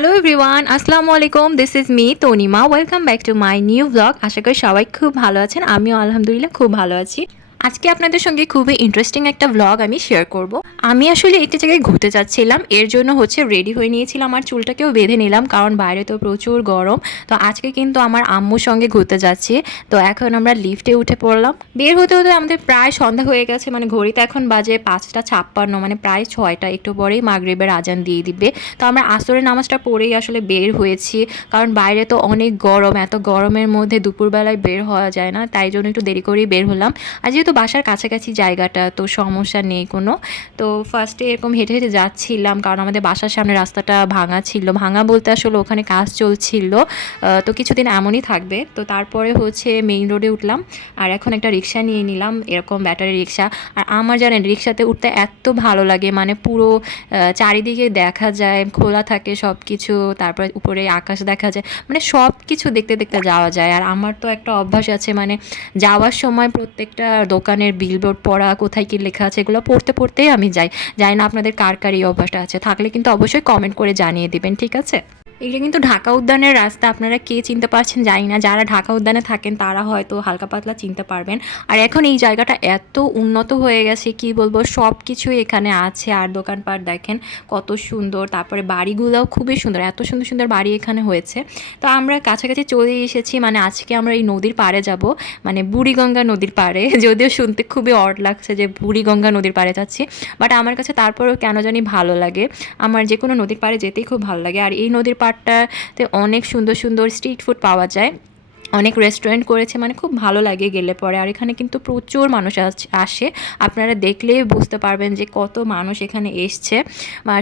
Hello everyone, আসসালামু আলাইকুম। This is me Tanima. Welcome back to my new blog. আশা করি সবাই খুব ভালো আছেন। আমিও আলহামদুলিল্লাহ খুব ভালো আছি। আজকে আপনাদের সঙ্গে খুবই ইন্টারেস্টিং একটা ব্লগ আমি শেয়ার করব। আমি আসলে একটি জায়গায় ঘুরতে যাচ্ছিলাম, এর জন্য রেডি হয়ে নিয়েছিলাম আর চুলটাকেও বেঁধে নিলাম, কারণ বাইরে তো প্রচুর গরম। তো আজকে কিন্তু আমার আম্মুর সঙ্গে ঘুরতে যাচ্ছি। তো এখন আমরা লিফটে উঠে পড়লাম। বের হতে হতে আমাদের প্রায় সন্ধ্যা হয়ে গেছে, মানে ঘড়িতে এখন বাজে 5টা 56, মানে প্রায় 6টা। একটু পরেই মাগরিবের আজান দিয়ে দিবে। তো আমরা আসরের নামাজটা পড়েই আসলে বের হয়েছি, কারণ বাইরে তো অনেক গরম। এত গরমের মধ্যে দুপুরবেলায় বের হওয়া যায় না, তাই জন্য একটু দেরি করেই বের হলাম। আর যেহেতু বাসার কাছাকাছি জায়গাটা, তো সমস্যা নেই কোনো। তো ফার্স্টে এরকম হেঁটে হেঁটে যাচ্ছিলাম, কারণ আমাদের বাসার সামনে রাস্তাটা ভাঙা ছিল। ভাঙা বলতে আসলে ওখানে কাজ চলছিল, তো কিছুদিন এমনই থাকবে। তো তারপরে মেইন রোডে উঠলাম, আর এখন একটা রিক্সা নিয়ে নিলাম, এরকম ব্যাটারি রিক্সা। আর আমার জানেন রিক্সাতে উঠতে এত ভালো লাগে, মানে পুরো চারিদিকে দেখা যায়, খোলা থাকে সব কিছু, তারপরে উপরে আকাশ দেখা যায়, মানে সব কিছু দেখতে দেখতে যাওয়া যায়। আর আমার তো একটা অভ্যাস আছে, মানে যাওয়ার সময় প্রত্যেকটা দোকানের বিলবোর্ড পড়া, কোথায় কী লেখা আছে এগুলো পড়তে পড়তেই আমি যাই। জানি না আপনাদের কার কার এই অভ্যাসটা আছে, থাকলে কিন্তু অবশ্যই কমেন্ট করে জানিয়ে দিবেন, ঠিক আছে? এটা কিন্তু ঢাকা উদ্যানের রাস্তা, আপনারা কে চিনতে পারছেন জানি না। যারা ঢাকা উদ্যানে থাকেন তারা হয়তো হালকা পাতলা চিনতে পারবেন। আর এখন এই জায়গাটা এত উন্নত হয়ে গেছে, কি বলবো, সব কিছুই এখানে আছে। আর দোকানপাট দেখেন কত সুন্দর, তারপরে বাড়িগুলোও খুবই সুন্দর, এত সুন্দর সুন্দর বাড়ি এখানে হয়েছে। তো আমরা কাছাকাছি চলে এসেছি, মানে আজকে আমরা এই নদীর পাড়ে যাব, মানে বুড়িগঙ্গা নদীর পাড়ে। যদিও শুনতে খুবই অড লাগছে যে বুড়িগঙ্গা নদীর পাড়ে যাচ্ছি, বাট আমার কাছে তারপরেও কেন জানি ভালো লাগে। আমার যে কোনো নদীর পাড়ে যেতেই খুব ভালো লাগে। আর এই নদীর পাড়টাতে অনেক সুন্দর সুন্দর স্ট্রিট ফুড পাওয়া যায়, অনেক রেস্টুরেন্ট করেছে, মানে খুব ভালো লাগে গেলে পরে। আর এখানে কিন্তু প্রচুর মানুষ আসে, আপনারা দেখলেই বুঝতে পারবেন যে কত মানুষ এখানে এসছে।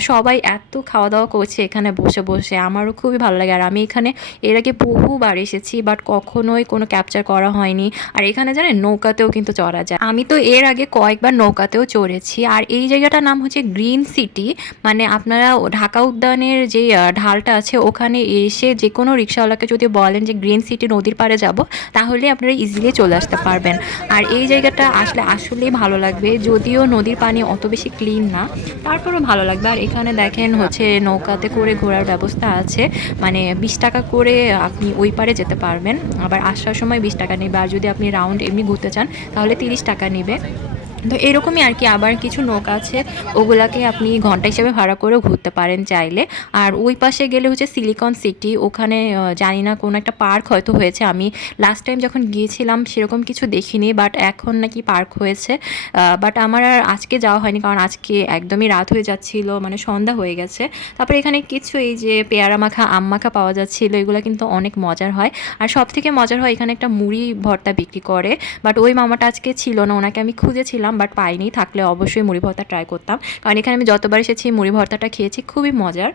সবাই এত খাওয়া দাওয়া করছে এখানে বসে বসে, আমারও খুবই ভালো লাগে। আর আমি এখানে এর আগে বহুবার এসেছি, বাট কখনোই কোনো ক্যাপচার করা হয়নি। আর এখানে জানেন নৌকাতেও কিন্তু চড়া যায়, আমি তো এর আগে কয়েকবার নৌকাতেও চড়েছি। আর এই জায়গাটার নাম গ্রিন সিটি, মানে আপনারা ঢাকা উদ্যানের যে ঢালটা আছে ওখানে এসে যে কোনো রিক্সাওয়ালাকে যদি বলেন যে গ্রিন সিটি নদীর পাড়ে যাব, তাহলে আপনারা ইজিলি চলে আসতে পারবেন। আর এই জায়গাটা আসলে আসলেই ভালো লাগবে, যদিও নদীর পানি অত বেশি ক্লিন না, তারপরেও ভালো লাগবে। আর এখানে দেখেন নৌকাতে করে ঘোরার ব্যবস্থা আছে, মানে 20 টাকা করে আপনি ওই পারে যেতে পারবেন। আবার আসার সময় 20 টাকা নেবে, আর যদি আপনি রাউন্ড এমনি ঘুরতে চান তাহলে 30 টাকা নেবে। তো এরকমই আর কি। আবার কিছু নৌকা আছে, ওগুলাকে আপনি ঘন্টা হিসেবে ভাড়া করেও ঘুরতে পারেন চাইলে। আর ওই পাশে গেলে সিলিকন সিটি, ওখানে জানি না কোনো একটা পার্ক হয়তো হয়েছে। আমি লাস্ট টাইম যখন গিয়েছিলাম সেরকম কিছু দেখিনি, বাট এখন নাকি পার্ক হয়েছে। বাট আমার আর আজকে যাওয়া হয়নি, কারণ আজকে একদমই রাত হয়ে যাচ্ছিল, মানে সন্ধ্যা হয়ে গেছে। তারপরে এখানে কিছু এই যে পেয়ারা মাখা, আম মাখা পাওয়া যাচ্ছিলো, এগুলো কিন্তু অনেক মজার হয়। আর সব থেকে মজার হয় এখানে একটা মুড়ি ভর্তা বিক্রি করে, বাট ওই মামাটা আজকে ছিল না, ওনাকে আমি খুঁজেছিলাম বাট পাইনি। থাকলে অবশ্যই মুড়ি ভর্তা ট্রাই করতাম, কারণ এখানে আমি যতবার এসেছি মুড়ি ভর্তাটা খেয়েছি, খুবই মজার।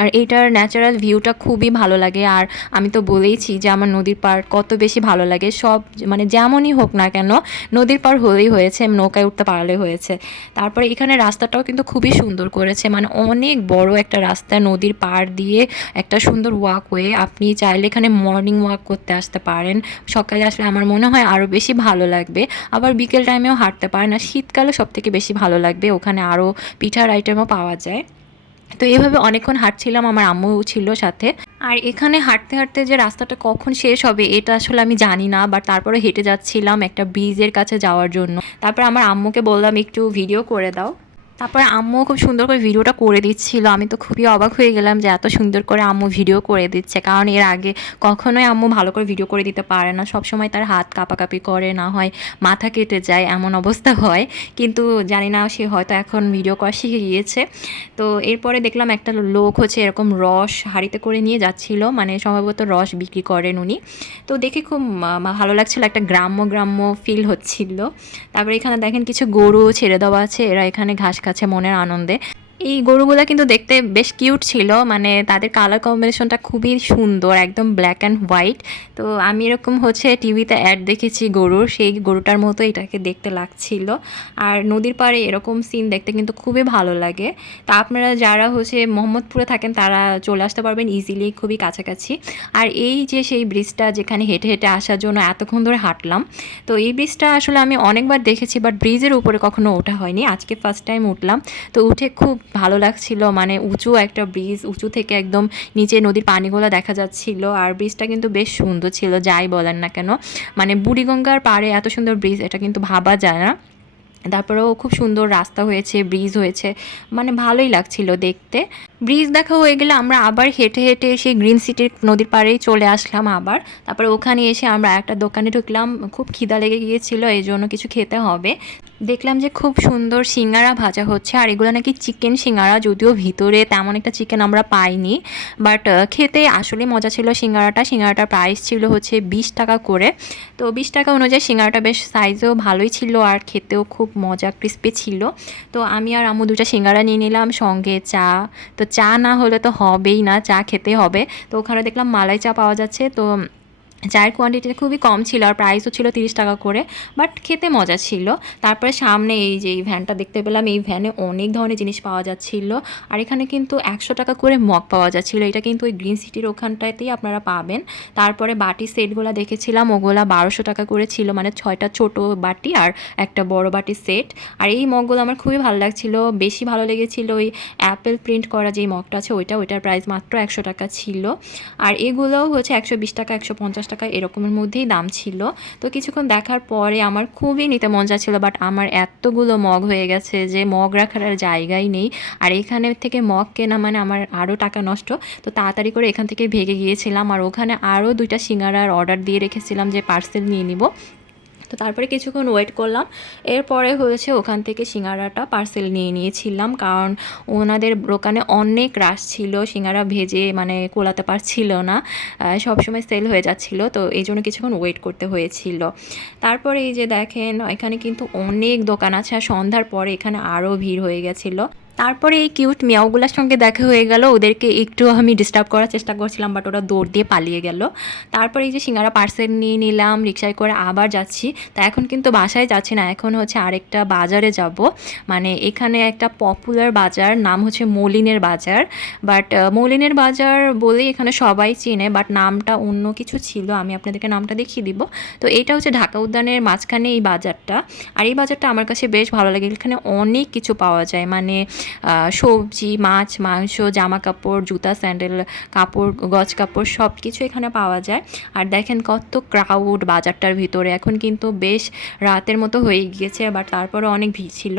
আর এইটার ন্যাচারাল ভিউটা খুবই ভালো লাগে। আর আমি তো বলেইছি যে আমার নদীর পাড় কত বেশি ভালো লাগে। সব মানে যেমনই হোক না কেন, নদীর পাড় হলেই হয়েছে, নৌকায় উঠতে পারলে হয়েছে। তারপরে এখানে রাস্তাটাও কিন্তু খুবই সুন্দর করেছে, মানে অনেক বড় একটা রাস্তা নদীর পাড় দিয়ে, একটা সুন্দর ওয়াকওয়ে। আপনি চাইলে এখানে মর্নিং ওয়াক করতে আসতে পারেন, সকালে আসলে আমার মনে হয় আরও বেশি ভালো লাগবে। আবার বিকেল টাইমেও হাঁটতে পারেন, আর শীতকালে সবথেকে বেশি ভালো লাগবে, ওখানে আরও পিঠার আইটেমও পাওয়া যায়। তো এইভাবে অনেকক্ষণ হাঁটছিলাম, আমার আম্মু ছিল সাথে। আর এখানে হাঁটতে হাঁটতে যে রাস্তাটা কখন শেষ হবে এটা আসলে আমি জানি না, বাট তারপরে হেঁটে যাচ্ছিলাম একটা ব্রিজের কাছে যাওয়ার জন্য। তারপর আমার আম্মুকে বললাম একটু ভিডিও করে দাও, তারপরে আম্মু খুব সুন্দর করে ভিডিওটা করে দিচ্ছিল। আমি তো খুবই অবাক হয়ে গেলাম যে এত সুন্দর করে আম্মু ভিডিও করে দিচ্ছে, কারণ এর আগে কখনোই আম্মু ভালো করে ভিডিও করে দিতে পারে না, সবসময় তার হাত কাঁপাকাঁপি করে, না হয় মাথা কেটে যায়, এমন অবস্থা হয়। কিন্তু জানি না, সে হয়তো এখন ভিডিও করা শিখে গিয়েছে। তো এরপরে দেখলাম একটা লোক এরকম রস হাঁড়িতে করে নিয়ে যাচ্ছিল, মানে সম্ভবত রস বিক্রি করেন উনি। তো দেখে খুব ভালো লাগছিল, একটা গ্রাম্য গ্রাম্য ফিল হচ্ছিল। তারপরে এখানে দেখেন কিছু গরু ছেড়ে দেওয়া আছে, এরা এখানে ঘাস খাচ্ছে মনের আনন্দে। এই গরুগুলা কিন্তু দেখতে বেশ কিউট ছিল, মানে তাদের কালার কম্বিনেশনটা খুবই সুন্দর, একদম ব্ল্যাক অ্যান্ড হোয়াইট। তো আমি এরকম টিভিতে অ্যাড দেখেছি গরুর, সেই গরুটার মতো এটাকে দেখতে লাগছিল। আর নদীর পাড়ে এরকম সিন দেখতে কিন্তু খুবই ভালো লাগে। তা আপনারা যারা মোহাম্মদপুরে থাকেন তারা চলে আসতে পারবেন ইজিলি, খুবই কাছাকাছি। আর এই যে সেই ব্রিজটা যেখানে হেঁটে হেঁটে আসার জন্য এতক্ষণ ধরে হাঁটলাম, তো এই ব্রিজটা আসলে আমি অনেকবার দেখেছি, বাট ব্রিজের উপরে কখনো ওঠা হয়নি, আজকে ফার্স্ট টাইম উঠলাম। তো উঠে খুব ভালো লাগছিল, মানে উঁচু একটা ব্রিজ, উঁচু থেকে একদম নিচে নদীর পানিগুলো দেখা যাচ্ছিল। আর ব্রিজটা কিন্তু বেশ সুন্দর ছিল, যাই বলেন না কেন, মানে বুড়িগঙ্গার পাড়ে এত সুন্দর ব্রিজ এটা কিন্তু ভাবা যায় না। তারপরেও খুব সুন্দর রাস্তা হয়েছে, ব্রিজ হয়েছে, মানে ভালোই লাগছিল দেখতে। ব্রিজ দেখা হয়ে গেলে আমরা আবার হেঁটে হেঁটে সেই গ্রিন সিটির নদীর পাড়েই চলে আসলাম আবার। তারপরে ওখানে এসে আমরা একটা দোকানে ঢুকলাম, খুব খিদা লেগে গিয়েছিল, এই জন্য কিছু খেতে হবে। দেখলাম যে খুব সুন্দর সিঙ্গারা ভাজা হচ্ছে, আর এগুলো নাকি চিকেন সিঙ্গারা, যদিও ভিতরে তেমন একটা চিকেন আমরা পাইনি, বাট খেতে আসলে মজা ছিল সিঙ্গারাটা। সিঙ্গারাটার প্রাইস ছিল হচ্ছে 20 টাকা করে। তো 20 টাকা অনুযায়ী সিঙ্গারাটা বেশ সাইজও ভালোই ছিল, আর খেতেও খুব মজা, ক্রিস্পি ছিল। তো আমি আর আম্মু 2টা সিঙ্গারা নিয়ে নিলাম, সঙ্গে চা। তো চা না হলে তো হবেই না, চা খেতে হবে। তো ওখানে দেখলাম মালাই চা পাওয়া যাচ্ছে, তো চায়ের কোয়ান্টিটিটা খুবই কম ছিল, আর প্রাইসও ছিল 30 টাকা করে, বাট খেতে মজা ছিল। তারপরে সামনে এই যে এই ভ্যানটা দেখতে পেলাম, এই ভ্যানে অনেক ধরনের জিনিস পাওয়া যাচ্ছিল। আর এখানে কিন্তু 100 টাকা করে মগ পাওয়া যাচ্ছিল, এটা কিন্তু ওই গ্রিন সিটির ওখানটাতেই আপনারা পাবেন। তারপরে বাটি সেটগুলো দেখেছিলাম, ওগুলা 1200 টাকা করে ছিল, মানে 6টা ছোট বাটি আর একটা বড় বাটি সেট। আর এই মগগুলো আমার খুবই ভালো লাগছিল, বেশি ভালো লেগেছিল ওই অ্যাপেল প্রিন্ট করা যেই মগটা আছে ওইটার প্রাইস মাত্র 100 টাকা ছিল। আর এগুলোও হচ্ছে 120 টাকা, 150 টাকা এরকমের মধ্যেই দাম ছিল। তো কিছুক্ষণ দেখার পরে আমার খুবই নিতে মন চাচ্ছিল, বাট আমার এতগুলো মগ হয়ে গেছে যে মগ রাখার আর জায়গাই নেই। আর এখানে থেকে মগ কেনা মানে আমার আরও টাকা নষ্ট। তো তাড়াতাড়ি করে এখান থেকে ভেগে গিয়েছিলাম, আর ওখানে আরও 2টা সিঙ্গারার অর্ডার দিয়ে রেখেছিলাম যে পার্সেল নিয়ে নিব। তো তারপরে কিছুক্ষণ ওয়েট করলাম, এরপরে হয়েছে ওখান থেকে সিঙ্গারাটা পার্সেল নিয়ে নিয়েছিলাম, কারণ ওনাদের দোকানে অনেক রাশ ছিল, সিঙ্গারা ভেজে মানে কোলাতে পারছিল না, সবসময় সেল হয়ে যাচ্ছিল, তো এই জন্য কিছুক্ষণ ওয়েট করতে হয়েছিল। তারপরে এই যে দেখেন এখানে কিন্তু অনেক দোকান আছে, আর সন্ধ্যার পরে এখানে আরও ভিড় হয়ে গেছিলো। তারপরে এই কিউট মিয়াওগুলোর সঙ্গে দেখা হয়ে গেল, ওদেরকে একটু আমি ডিস্টার্ব করার চেষ্টা করছিলাম, বাট ওরা দৌড় দিয়ে পালিয়ে গেল। তারপরে এই যে সিঙ্গারা পার্সেল নিয়ে নিলাম, রিক্সায় করে আবার যাচ্ছি। তা এখন কিন্তু বাসায় যাচ্ছি না, এখন হচ্ছে আরেকটা বাজারে যাব, মানে এখানে একটা পপুলার বাজার, নাম হচ্ছে মলিনের বাজার। বাট মলিনের বাজার বলেই এখানে সবাই চেনে, বাট নামটা অন্য কিছু ছিল, আমি আপনাদেরকে নামটা দেখিয়ে দিব। তো এইটা হচ্ছে ঢাকা উদ্যানের মাঝখানে এই বাজারটা। আর এই বাজারটা আমার কাছে বেশ ভালো লাগে, এখানে অনেক কিছু পাওয়া যায়, মানে সবজি, মাছ, মাংস, জামা কাপড়, জুতা, স্যান্ডেল, কাপড়, গজ কাপড় সব কিছু এখানে পাওয়া যায়। আর দেখেন কত ক্রাউড বাজারটার ভিতরে, এখন কিন্তু বেশ রাতের মতো হয়ে গিয়েছে, বাট তারপরে অনেক ভিড় ছিল।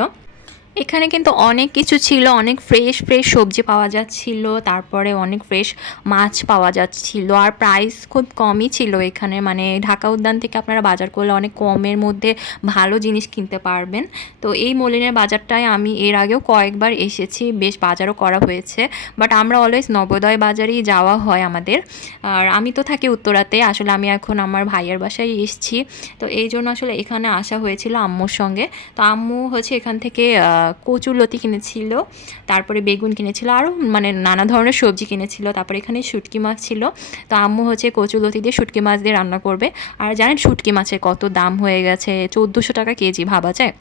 এখানে কিন্তু অনেক কিছু ছিল, অনেক ফ্রেশ ফ্রেশ সবজি পাওয়া যাচ্ছিল, তারপরে অনেক ফ্রেশ মাছ পাওয়া যাচ্ছিল, আর প্রাইস খুব কমই ছিল এখানে, মানে ঢাকা উদ্যান থেকে আপনারা বাজার করলে অনেক কমের মধ্যে ভালো জিনিস কিনতে পারবেন। তো এই মলিনের বাজারটায় আমি এর আগেও কয়েকবার এসেছি, বেশ বাজারও করা হয়েছে, বাট আমরা অলওয়েজ নবোদয় বাজারেই যাওয়া হয় আমাদের। আর আমি তো থাকি উত্তরাতে, আসলে আমি এখন আমার ভাইয়ের বাসায় এসেছি, তো এই জন্য আসলে এখানে আসা হয়েছিল আম্মুর সঙ্গে। তো আম্মু হচ্ছে এখান থেকে কচুরলতি কিনেছিল, তারপরে বেগুন কিনেছিল, আরও মানে নানা ধরনের সবজি কিনেছিল। তারপরে এখানে শুটকি মাছ ছিল, তো আম্মু হচ্ছে কচুরলতি দিয়ে শুটকি মাছ দিয়ে রান্না করবে। আর জানেন শুটকি মাছের কত দাম হয়ে গেছে, 1400 টাকা কেজি, ভাবা যায়।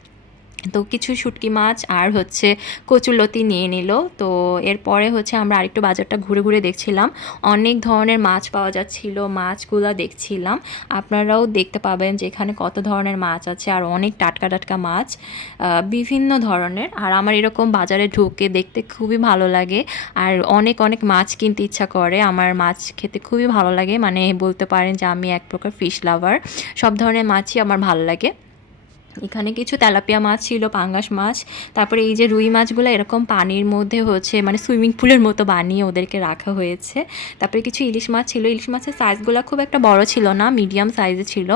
তো কিছু শুটকি মাছ আর হচ্ছে কচুরলতি নিয়ে নিল। তো এরপরে হচ্ছে আমরা আরেকটু বাজারটা ঘুরে ঘুরে দেখছিলাম, অনেক ধরনের মাছ পাওয়া যাচ্ছিল, মাছগুলো দেখছিলাম। আপনারাও দেখতে পাবেন যে এখানে কত ধরনের মাছ আছে, আর অনেক টাটকা টাটকা মাছ বিভিন্ন ধরনের। আর আমার এরকম বাজারে ঢুকে দেখতে খুবই ভালো লাগে, আর অনেক অনেক মাছ কিনতে ইচ্ছা করে। আমার মাছ খেতে খুবই ভালো লাগে, মানে বলতে পারেন যে আমি এক প্রকার ফিশ লাভার, সব ধরনের মাছই আমার ভালো লাগে। এখানে কিছু তেলাপিয়া মাছ ছিল, পাঙ্গাস মাছ, তারপরে এই যে রুই মাছগুলো এরকম পানির মধ্যে হচ্ছে মানে সুইমিং পুলের মতো বানিয়ে ওদেরকে রাখা হয়েছে। তারপরে কিছু ইলিশ মাছ ছিল, ইলিশ মাছের সাইজগুলো খুব একটা বড় ছিল না, মিডিয়াম সাইজে ছিল।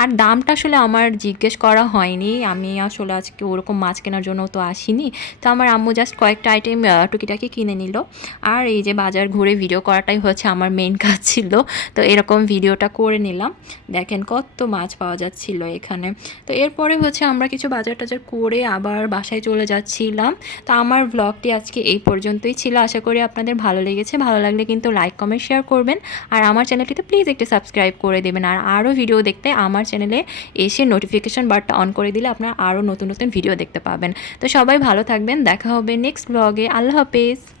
আর দামটা আসলে আমার জিজ্ঞেস করা হয়নি, আমি আসলে আজকে ওরকম মাছ কেনার জন্য তো আসিনি। তো আমার আম্মু জাস্ট কয়েকটা আইটেম টুকিটাকি কিনে নিল। আর এই যে বাজার ঘুরে ভিডিও করাটাই হচ্ছে আমার মেন কাজ ছিল, তো এরকম ভিডিওটা করে নিলাম। দেখেন কত মাছ পাওয়া যাচ্ছিল এখানে। তো এরপরে হচ্ছে আমরা কিছু বাজার টাজার করে আবার বাসায় চলে যাচ্ছিলাম। তো আমার ব্লগটি আজকে এই পর্যন্তই ছিল, আশা করি আপনাদের ভালো লেগেছে। ভালো লাগলে কিন্তু লাইক, কমেন্ট, শেয়ার করবেন, আর আমার চ্যানেলটিতে প্লিজ একটু সাবস্ক্রাইব করে দেবেন। আর আরও ভিডিও দেখতে আমার চ্যানেলে এসে নোটিফিকেশন বারটা অন করে দিলে আপনারা আরও নতুন নতুন ভিডিও দেখতে পাবেন। তো সবাই ভালো থাকবেন, দেখা হবে নেক্সট ব্লগে। আল্লাহ হাফেজ।